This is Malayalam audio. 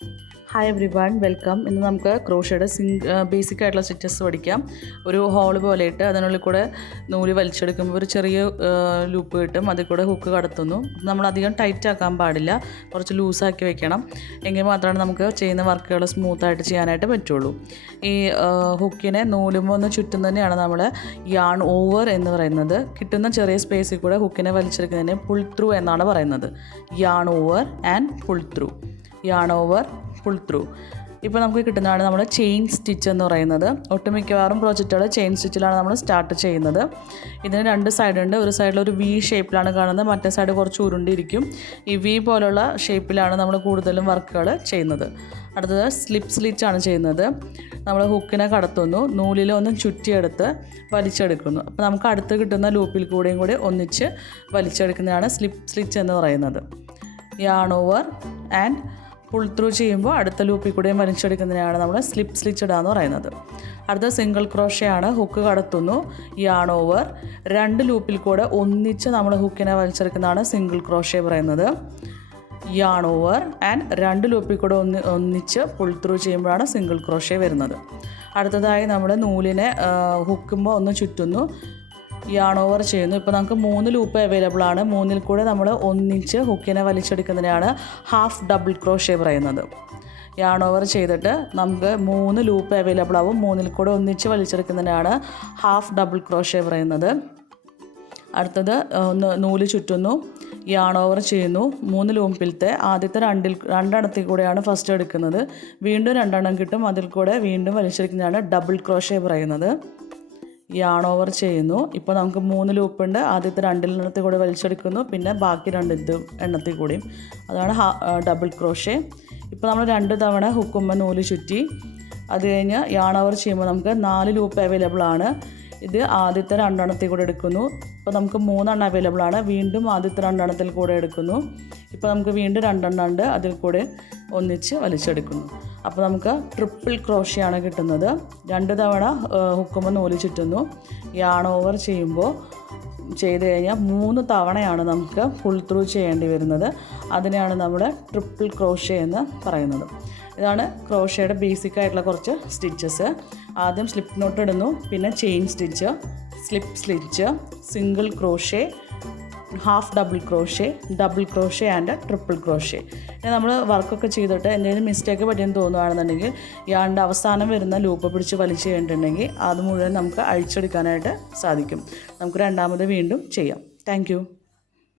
Hi every one welcome. ഇന്ന് നമുക്ക് ക്രോഷയുടെ ബേസിക് ആയിട്ടുള്ള സ്റ്റിച്ചസ് പഠിക്കാം. ഒരു ഹോൾ പോലെ ഇട്ട് അതിനുള്ളിൽ കൂടെ നൂല് വലിച്ചെടുക്കുമ്പോൾ ഒരു ചെറിയ ലൂപ്പ് കിട്ടും. അതിൽ കൂടെ ഹുക്ക് കടത്തുന്നു. നമ്മൾ അധികം ടൈറ്റ് ആക്കാൻ പാടില്ല, കുറച്ച് ലൂസാക്കി വെക്കണം. എങ്കിൽ മാത്രമാണ് നമുക്ക് ചെയ്യുന്ന വർക്കുകൾ സ്മൂത്തായിട്ട് ചെയ്യാനായിട്ട് പറ്റുള്ളൂ. ഈ ഹുക്കിനെ നൂലുമ്പോൾ ഒന്ന് ചുറ്റും തന്നെയാണ് നമ്മൾ യാൺ ഓവർ എന്ന് പറയുന്നത്. കിട്ടുന്ന ചെറിയ സ്പേസിൽ കൂടെ ഹുക്കിനെ വലിച്ചെടുക്കുന്നതിന് പുൾ ത്രൂ എന്നാണ് പറയുന്നത്. Yarn over and pull through. Yarn over pull through. ഇപ്പോൾ നമുക്ക് കിട്ടുന്നതാണ് നമ്മുടെ ചെയിൻ സ്റ്റിച്ച് എന്ന് പറയുന്നത്. ഒട്ടുമിക്കവാറും പ്രോജക്റ്റുകൾ ചെയിൻ സ്റ്റിച്ചിലാണ് നമ്മൾ സ്റ്റാർട്ട് ചെയ്യുന്നത്. ഇതിന് രണ്ട് സൈഡുണ്ട്. ഒരു സൈഡിൽ ഒരു വി ഷേപ്പിലാണ് കാണുന്നത്, മറ്റേ സൈഡ് കുറച്ച് ഉരുണ്ടിരിക്കും. ഈ വി പോലുള്ള ഷേപ്പിലാണ് നമ്മൾ കൂടുതലും വർക്കുകൾ ചെയ്യുന്നത്. അടുത്തത് സ്ലിപ്പ് സ്ലിച്ചാണ് ചെയ്യുന്നത്. നമ്മൾ ഹുക്കിനെ കടത്തുന്നു, നൂലിൽ ഒന്ന് ചുറ്റിയെടുത്ത് വലിച്ചെടുക്കുന്നു. അപ്പോൾ നമുക്ക് അടുത്ത് കിട്ടുന്ന ലൂപ്പിൽ കൂടെയും കൂടി ഒന്നിച്ച് വലിച്ചെടുക്കുന്നതാണ് സ്ലിപ്പ് സ്ലിച്ച് എന്ന് പറയുന്നത്. Yarn over and pull through ചെയ്യുമ്പോൾ അടുത്ത ലൂപ്പിൽ കൂടെയും വലിച്ചെടുക്കുന്നതിനാണ് നമ്മൾ സ്ലിപ്പ് സ്ലിച്ച് ഇടുക എന്ന് പറയുന്നത്. അടുത്ത സിംഗിൾ ക്രോഷയാണ്. ഹുക്ക് കടത്തുന്നു, യാൺ ഓവർ, രണ്ട് ലൂപ്പിൽ കൂടെ ഒന്നിച്ച് നമ്മൾ ഹുക്കിനെ വലിച്ചെടുക്കുന്നതാണ് സിംഗിൾ ക്രോഷേ പറയുന്നത്. യാൺ ഓവർ ആൻഡ് രണ്ട് ലൂപ്പിൽ കൂടെ ഒന്നിച്ച് പുൾ ത്രൂ ചെയ്യുമ്പോഴാണ് സിംഗിൾ ക്രോഷേ വരുന്നത്. അടുത്തതായി നമ്മൾ നൂലിനെ ഹുക്കുമ്പോൾ ഒന്ന് ചുറ്റുന്നു, യാൺ ഓവർ ചെയ്യുന്നു. ഇപ്പോൾ നമുക്ക് 3 ലൂപ്പ് അവൈലബിൾ ആണ്. 3ൽ കൂടെ നമ്മൾ ഒന്നിച്ച് ഹുക്കിനെ വലിച്ചെടുക്കുന്നതിനാണ് ഹാഫ് ഡബിൾ ക്രോഷേ പറയുന്നത്. യാൺ ഓവർ ചെയ്തിട്ട് നമുക്ക് 3 ലൂപ്പ് അവൈലബിൾ ആവും. 3ൽ കൂടെ ഒന്നിച്ച് വലിച്ചെടുക്കുന്നതിനാണ് ഹാഫ് ഡബിൾ ക്രോഷേ പറയുന്നത്. അടുത്തത് നൂല് ചുറ്റുന്നു, യാൺ ഓവർ ചെയ്യുന്നു. 3 ലൂപ്പിലത്തെ ആദ്യത്തെ രണ്ടെണ്ണത്തിൽ കൂടെയാണ് ഫസ്റ്റ് എടുക്കുന്നത്. വീണ്ടും 2 എണ്ണം കിട്ടും. അതിൽ കൂടെ വീണ്ടും വലിച്ചെടുക്കുന്നതാണ് ഡബിൾ ക്രോഷേ പറയുന്നത്. യാൺ ഓവർ ചെയ്യുന്നു. ഇപ്പോൾ നമുക്ക് 3 ലൂപ്പുണ്ട്. ആദ്യത്തെ 2 എണ്ണത്തിൽ കൂടെ വലിച്ചെടുക്കുന്നു, പിന്നെ ബാക്കി 2 എണ്ണത്തിൽ കൂടിയും, അതാണ് ഡബിൾ ക്രോഷേ. ഇപ്പോൾ നമ്മൾ 2 തവണ ഹുക്കുമ്പോൾ നൂല് ചുറ്റി. അത് കഴിഞ്ഞ് യാൺ ഓവർ ചെയ്യുമ്പോൾ നമുക്ക് 4 ലൂപ്പ് അവൈലബിൾ ആണ്. ഇത് ആദ്യത്തെ 2 എണ്ണത്തിൽ കൂടെ എടുക്കുന്നു. ഇപ്പോൾ നമുക്ക് 3 എണ്ണം അവൈലബിൾ ആണ്. വീണ്ടും ആദ്യത്തെ 2 എണ്ണത്തിൽ കൂടെ എടുക്കുന്നു. ഇപ്പോൾ നമുക്ക് വീണ്ടും 2 എണ്ണം ഉണ്ട്, അതിൽ കൂടെ ഒന്നിച്ച് വലിച്ചെടുക്കുന്നു. അപ്പോൾ നമുക്ക് ട്രിപ്പിൾ ക്രോഷയാണ് കിട്ടുന്നത്. 2 തവണ ഹുക്കുമ്പോൾ നൂല് ചുറ്റുന്നു, യാൺ ഓവർ ചെയ്ത് കഴിഞ്ഞാൽ 3 തവണയാണ് നമുക്ക് പുൾ ത്രൂ ചെയ്യേണ്ടി വരുന്നത്. അതിനെയാണ് നമ്മൾ ട്രിപ്പിൾ ക്രോഷേ എന്ന് പറയുന്നത്. ഇതാണ് ക്രോഷയുടെ ബേസിക് ആയിട്ടുള്ള കുറച്ച് സ്റ്റിച്ചസ്. ആദ്യം സ്ലിപ്പ് നോട്ട് ഇടുന്നു, പിന്നെ chain stitch, slip stitch, single crochet, half double crochet and triple crochet. ഇനി നമ്മൾ വർക്കൊക്കെ ചെയ്തിട്ട് എന്തെങ്കിലും മിസ്റ്റേക്ക് പറ്റിയെന്ന് തോന്നുകയാണെന്നുണ്ടെങ്കിൽ യാണിൻ്റെ അവസാനം വരുന്ന ലൂപ്പ് പിടിച്ച് വലിച്ചു കഴിഞ്ഞിട്ടുണ്ടെങ്കിൽ അത് മുഴുവൻ നമുക്ക് അഴിച്ചെടുക്കാനായിട്ട് സാധിക്കും. നമുക്ക് രണ്ടാമത് വീണ്ടും ചെയ്യാം. താങ്ക്